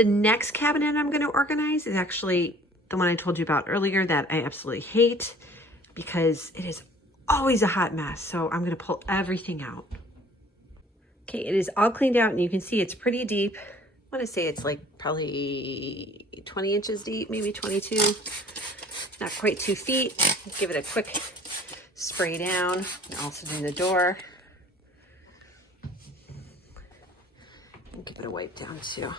The next cabinet I'm going to organize is actually the one I told you about earlier that I absolutely hate because it is always a hot mess. So I'm going to pull everything out. Okay, it is all cleaned out and you can see it's pretty deep. I want to say it's like probably 20 inches deep, maybe 22. Not quite 2 feet. Give it a quick spray down and also do the door. And give it a wipe down too.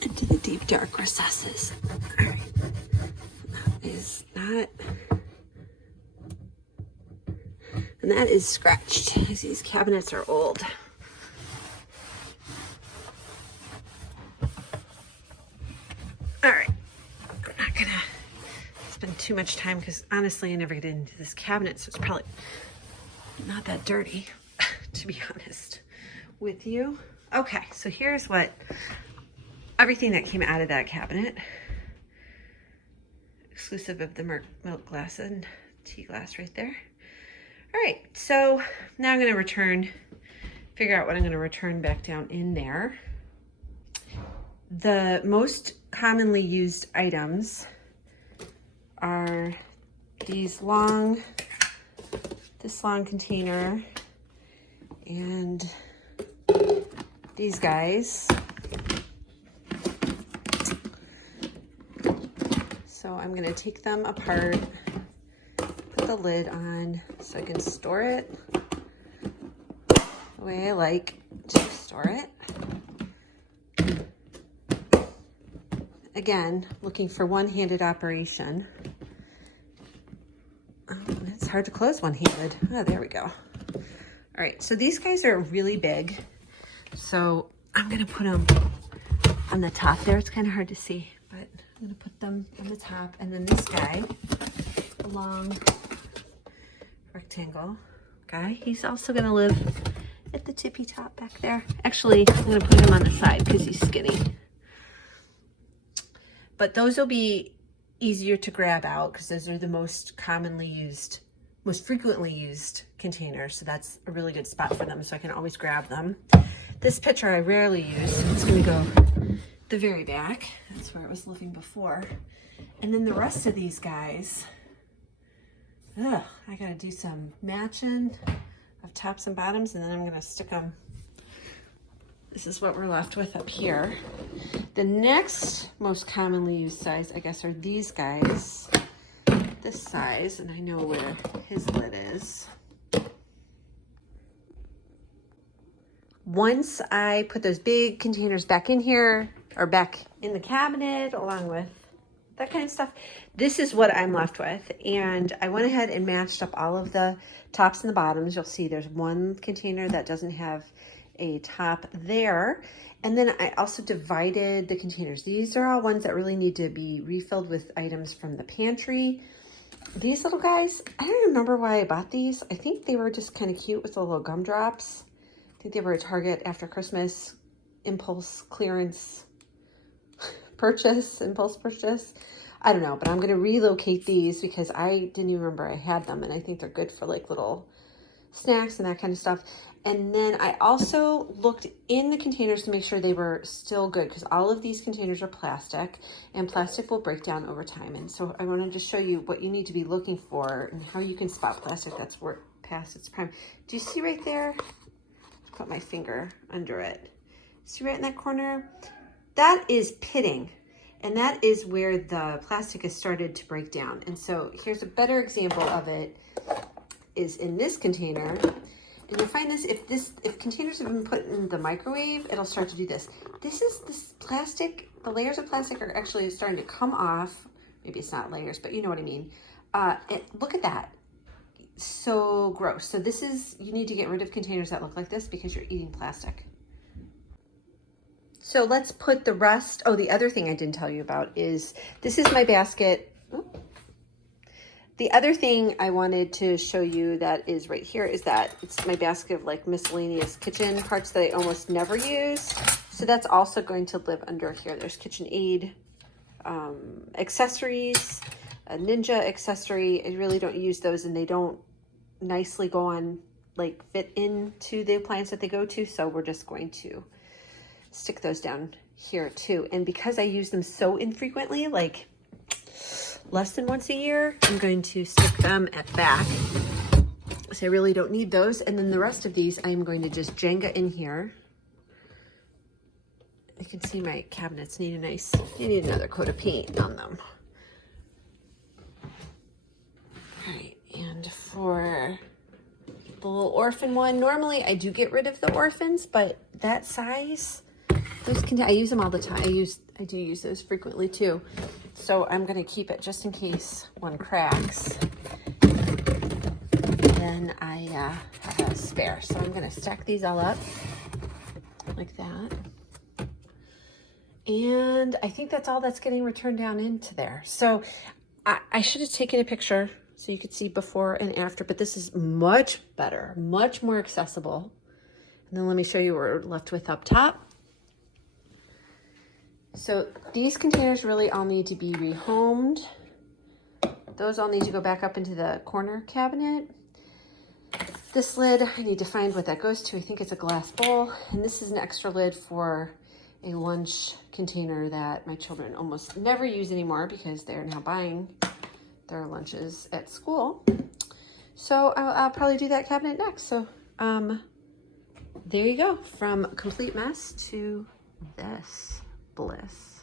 Into the deep dark recesses. All right. That is not, and that is scratched. These cabinets are old. All right, I'm not gonna spend too much time because honestly I never get into this cabinet, so it's probably not that dirty to be honest with you. Okay, so here's what everything that came out of that cabinet, exclusive of the milk glass and tea glass right there. All right, so now I'm gonna figure out what I'm gonna return back down in there. The most commonly used items are this long container and these guys. So I'm gonna take them apart, put the lid on so I can store it the way I like to store it. Again, looking for one-handed operation. It's hard to close one-handed. Oh, there we go. All right, so these guys are really big. So I'm gonna put them on the top there. It's kind of hard to see, but I'm gonna put them on the top. And then this guy, the long rectangle guy, he's also gonna live at the tippy top back there. Actually, I'm gonna put him on the side because he's skinny. But those will be easier to grab out because those are the most frequently used containers. So that's a really good spot for them. So I can always grab them. This pitcher I rarely use. It's gonna go the very back. That's where it was living before. And then the rest of these guys, I gotta do some matching of tops and bottoms, and then I'm gonna stick them. This is what we're left with up here. The next most commonly used size, I guess, are these guys. This size, and I know where his lid is. Once I put those big containers back in here, or back in the cabinet, along with that kind of stuff, this is what I'm left with. And I went ahead and matched up all of the tops and the bottoms. You'll see there's one container that doesn't have a top there. And then I also divided the containers. These are all ones that really need to be refilled with items from the pantry. These little guys, I don't remember why I bought these. I think they were just kind of cute with the little gumdrops. I think they were a Target after Christmas impulse purchase. I don't know, but I'm gonna relocate these because I didn't even remember I had them, and I think they're good for like little snacks and that kind of stuff. And then I also looked in the containers to make sure they were still good, because all of these containers are plastic, and plastic will break down over time. And so I wanted to show you what you need to be looking for and how you can spot plastic that's past its prime. Do you see right there? Put my finger under it. See right in that corner? That is pitting. And that is where the plastic has started to break down. And so here's a better example of it is in this container. And you'll find this, if containers have been put in the microwave, it'll start to do this. This plastic, the layers of plastic are actually starting to come off. Maybe it's not layers, but you know what I mean. Look at that. So gross. So you need to get rid of containers that look like this because you're eating plastic. So let's put the rest. Oh, the other thing I didn't tell you about is, this is my basket. Oh. The other thing I wanted to show you that is right here is that it's my basket of like miscellaneous kitchen parts that I almost never use. So that's also going to live under here. There's KitchenAid accessories, a Ninja accessory. I really don't use those, and they don't nicely go on, like fit into the appliance that they go to. So we're just going to stick those down here too. And because I use them so infrequently, like less than once a year, I'm going to stick them at the back. So I really don't need those. And then the rest of these, I'm going to just Jenga in here. You can see my cabinets need another coat of paint on them. All right, and for the little orphan one, normally I do get rid of the orphans, but that size, I use them all the time. I do use those frequently too. So I'm gonna keep it just in case one cracks. Then I have a spare. So I'm gonna stack these all up like that. And I think that's all that's getting returned down into there. So I should have taken a picture so you could see before and after, but this is much better, much more accessible. And then let me show you what we're left with up top. So these containers really all need to be rehomed. Those all need to go back up into the corner cabinet. This lid, I need to find what that goes to. I think it's a glass bowl. And this is an extra lid for a lunch container that my children almost never use anymore because they're now buying their lunches at school. So I'll probably do that cabinet next. So there you go, from complete mess to this bliss.